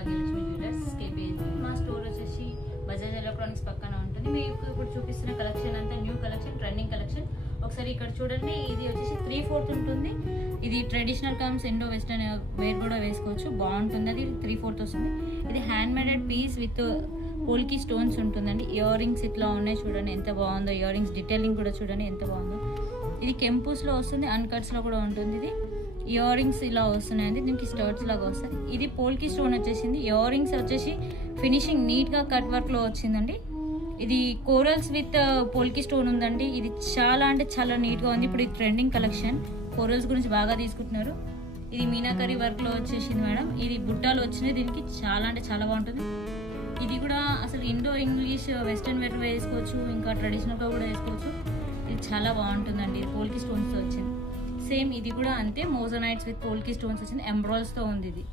Bhagyalakshmi jewellers KPH. మా store వచ్చేసి Bajaj electronics పక్కన ఉంటుంది. మీకు ఇప్పుడు చూపిస్తున్న కలెక్షన్ అంతా న్యూ కలెక్షన్, ట్రెండింగ్ కలెక్షన్. ఒకసారి ఇక్కడ చూడండి, ఇది వచ్చేసి 3/4 ఉంటుంది. ఇది traditional comes Indo western wear కూడా వేసుకోవచ్చు, బాగుంటుంది. అది 3/4 వస్తుంది. ఇది hand made piece with polki stones ఉంటుందండి. ఇయర్ రింగ్స్ ఇట్లా ఉన్నాయి చూడండి ఎంత బాగుందో. ఇయర్ రింగ్స్ డీటెయిలింగ్ కూడా చూడండి ఎంత బాగుందో. ఇది కెంపూస్లో వస్తుంది, అన్కట్స్లో కూడా ఉంటుంది. ఇది ఇయర్ రింగ్స్ ఇలా వస్తున్నాయండి, దీనికి స్టర్ట్స్ లాగా వస్తాయి. ఇది పోల్కి స్టోన్ వచ్చేసింది. ఇయర్ రింగ్స్ వచ్చేసి ఫినిషింగ్ నీట్గా కట్ వర్క్లో వచ్చిందండి. ఇది కోరల్స్ విత్ పోల్కి స్టోన్ ఉందండి. ఇది చాలా అంటే చాలా నీట్గా ఉంది. ఇప్పుడు ఇది ట్రెండింగ్ కలెక్షన్, కోరల్స్ గురించి బాగా తీసుకుంటున్నారు. ఇది మీనాకరీ వర్క్లో వచ్చేసింది మేడం. ఇది బుట్టాలు వచ్చినాయి, దీనికి చాలా అంటే చాలా బాగుంటుంది. ఇది కూడా అసలు ఇండో ఇంగ్లీష్ వెస్టర్న్ వేర్ వేసుకోవచ్చు, ఇంకా ట్రెడిషనల్గా కూడా వేసుకోవచ్చు. ఇది చాలా బాగుంటుందండి. ఇది పోల్కి స్టోన్స్తో వచ్చింది. సేమ్ ఇది కూడా అంతే, మోజోనైట్స్ విత్ పోల్కి స్టోన్స్ వచ్చింది, ఎంబ్రాయిడ్స్తో ఉంది. ఇది